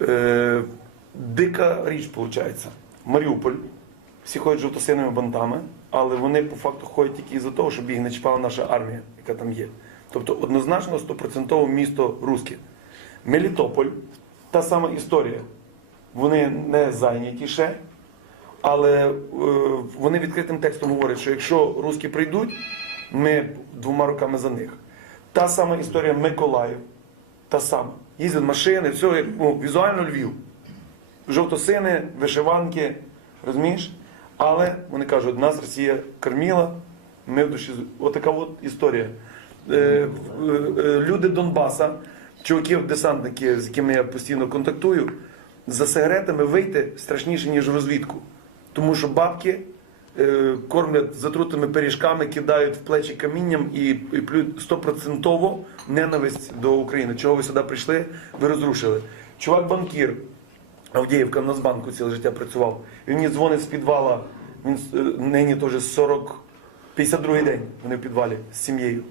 е, дика річ виходить. Маріуполь. Всі ходять жовто бантами, але вони по факту ходять тільки із-за того, щоб їх не чіпала наша армія, яка там є. Тобто однозначно стопроцентово місто Руське. Мелітополь та сама історія. Вони не зайняті ще, але е, вони відкритим текстом говорять, що якщо руски прийдуть, ми двома руками за них. Та сама історія Миколаїв, та сама їздять машини, все, як, ну, візуально Львів. Жовто-сини, вишиванки, розумієш? Але вони кажуть, нас Росія кормила, ми в душі. Отака от історія. Е, е, люди Донбаса, чуваків, десантники, з якими я постійно контактую, за сигаретами вийти страшніше, ніж розвідку. Тому що бабки Е, кормлять затрутими пиріжками, кидають в плечі камінням і, і плюють стопроцентово ненависть до України. Чого ви сюди прийшли? Ви розрушили. Чувак, банкір Авдіївка на збанку ціле життя працював. Він мені дзвонить з підвала. Він е, нині теж 40, 52 день. Вони в підвалі з сім'єю.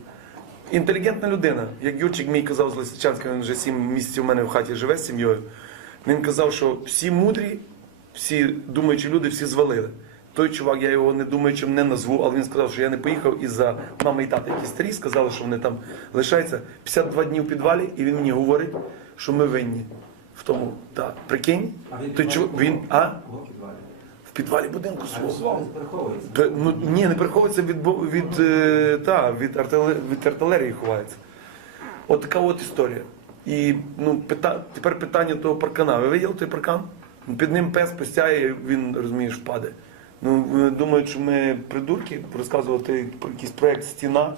Інтелігентна людина, як Юрчик мій казав з Лисичанська, він вже сім місяців у мене в хаті живе з сім'єю. Він казав, що всі мудрі, всі думаючі люди, всі звалили. Той чувак, я його не думаю, чим не назву, але він сказав, що я не поїхав із-за мами і тата, які старі, сказали, що вони там лишаються 52 дні в підвалі, і він мені говорить, що ми винні в тому. Так, прикинь, той чувак, він а? В підвалі будинку свого. Ну, Ні, не приховується від від, е, та, від, артилер... від артилерії ховається. От така от історія. І ну, пита... тепер питання того паркана. Ви виділи той паркан? Під ним пес постяє, він розумієш, впаде. Ну, е, думають, що ми придурки розказувати про якийсь проєкт стіна.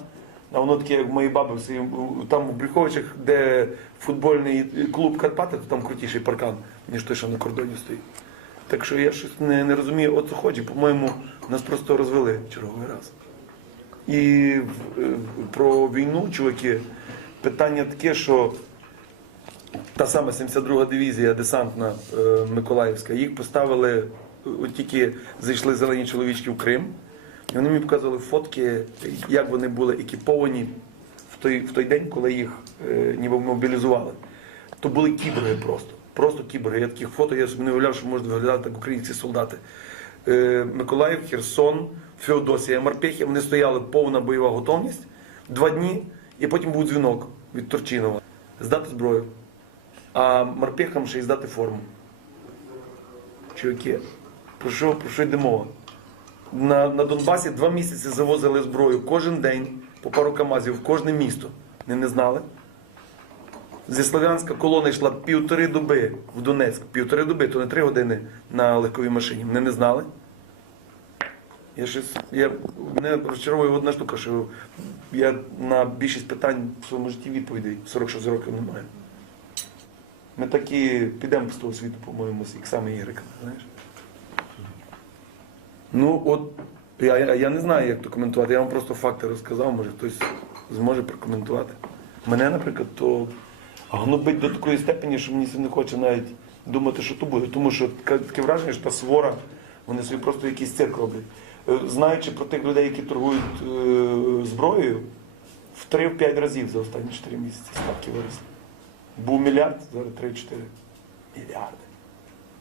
А воно таке, як в моїй баби, там в Бріховичах, де футбольний клуб Карпати, то там крутіший паркан, ніж той, що на кордоні стоїть. Так що я щось не, не розумію, от хоче, по-моєму, нас просто розвели черговий раз. І е, про війну, чуваки, питання таке, що та сама 72 га дивізія десантна е, Миколаївська, їх поставили от тільки зайшли зелені чоловічки в Крим, і вони мені показували фотки, як вони були екіповані в той в той день, коли їх е, ніби мобілізували. То були кібри просто. Просто кібри. Я таких фото, я собі не уявляв, що можуть виглядати так українські солдати. Е, Миколаїв, Херсон, Феодосія, Марпехія, вони стояли повна бойова готовність два дні, і потім був дзвінок від Турчинова. Здати зброю, а марпехам ще й здати форму. Чуваки, про що, про що йде мова? На на Донбасі два місяці завозили зброю кожен день по пару Камазів в кожне місто. Не, не знали? Зі Слов'янська колона йшла півтори доби в Донецьк, півтори доби, то не три години на легковій машині. Вони не знали. Я щось, я мене розчаровує одна штука, що я на більшість питань в своєму житті відповідей 46 років не маю. Ми такі підемо з того світу, по-моєму, як саме Ігрика, знаєш? Ну, от я, я не знаю, як то коментувати. Я вам просто факти розказав, може хтось зможе прокоментувати. Мене, наприклад, то гнобить до такої степені, що мені не хоче навіть думати, що то буде. Тому що таке враження, що та свора, вони собі просто якийсь цирк роблять. Е, знаючи про тих людей, які торгують е, зброєю, в 3-5 разів за останні 4 місяці ставки виросли. Був мільярд, зараз 3-4 мільярди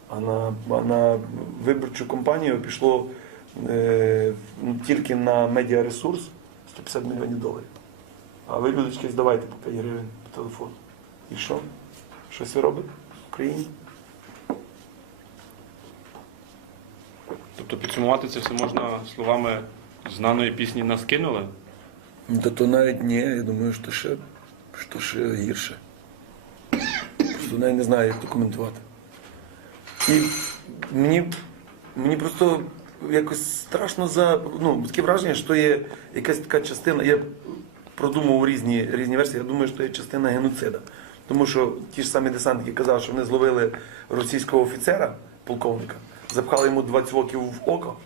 а на на виборчу компанію пішло е, ну, тільки на медіаресурс 150 мільйонів доларів. А ви, людочки, здавайте по 5 гривень по телефону. І що? Щось робить в Україні? Тобто підсумувати це все можна словами знаної пісні нас кинули? Та то навіть ні, я думаю, що ще, що ще гірше. Навіть не знаю, як то коментувати. І мені мені просто якось страшно за ну, таке враження, що є якась така частина. Я продумував різні різні версії. Я думаю, що є частина геноцида. Тому що ті ж самі десантники казали, що вони зловили російського офіцера, полковника, запхали йому 20 років в око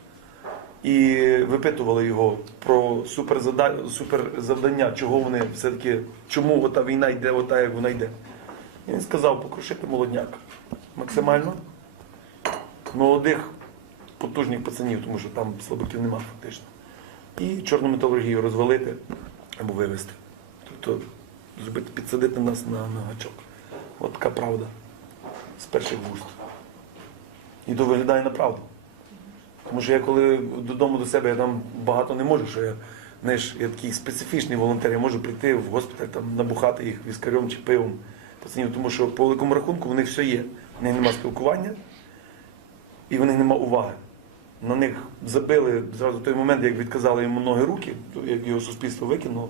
і випитували його про суперзавдання, чого вони все-таки, чому ота війна йде, ота як вона йде. І він сказав, покрушити молодняк максимально молодих потужних пацанів, тому що там слабаків нема фактично. І чорну металургію розвалити або вивезти. Тобто зробити, підсадити нас на, на гачок. От така правда. З перших вуст. І то виглядає на правду. Тому що я коли додому до себе я там багато не можу, що я знаєш, я такий специфічний волонтер, я можу прийти в госпіталь, там, набухати їх віскарем чи пивом. Пацанів, тому що по великому рахунку в них все є. В них немає спілкування і в них нема уваги. На них забили зразу той момент, як відказали йому ноги руки, як його суспільство викинуло,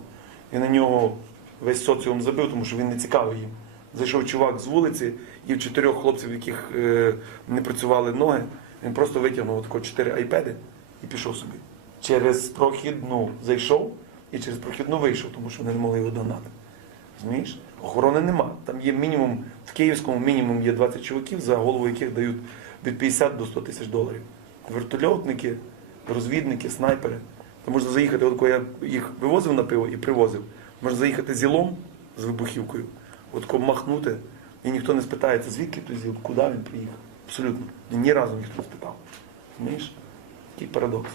і на нього весь соціум забив, тому що він не цікавий їм. Зайшов чувак з вулиці і в чотирьох хлопців, в яких е, не працювали ноги, він просто витягнув тако чотири айпеди і пішов собі. Через прохідну зайшов і через прохідну вийшов, тому що вони не могли його донати. Розумієш? Охорони нема. Там є мінімум, в Київському мінімум є 20 чуваків, за голову яких дають від 50 до 100 тисяч доларів. Вертольотники, розвідники, снайпери. Ти можна заїхати, от коли я їх вивозив на пиво і привозив, можна заїхати зілом з вибухівкою, от кого махнути, і ніхто не спитається, звідки той зіл, куди він приїхав. Абсолютно. Ні разу ніхто не спитав. Знаєш? Такий парадокс.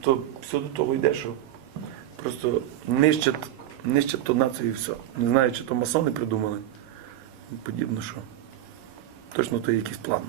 Тобто все до того йде, що просто нищать, нищать то націю і все. Не знаю, чи то масони придумали. Подібно що. Точно то є якийсь план.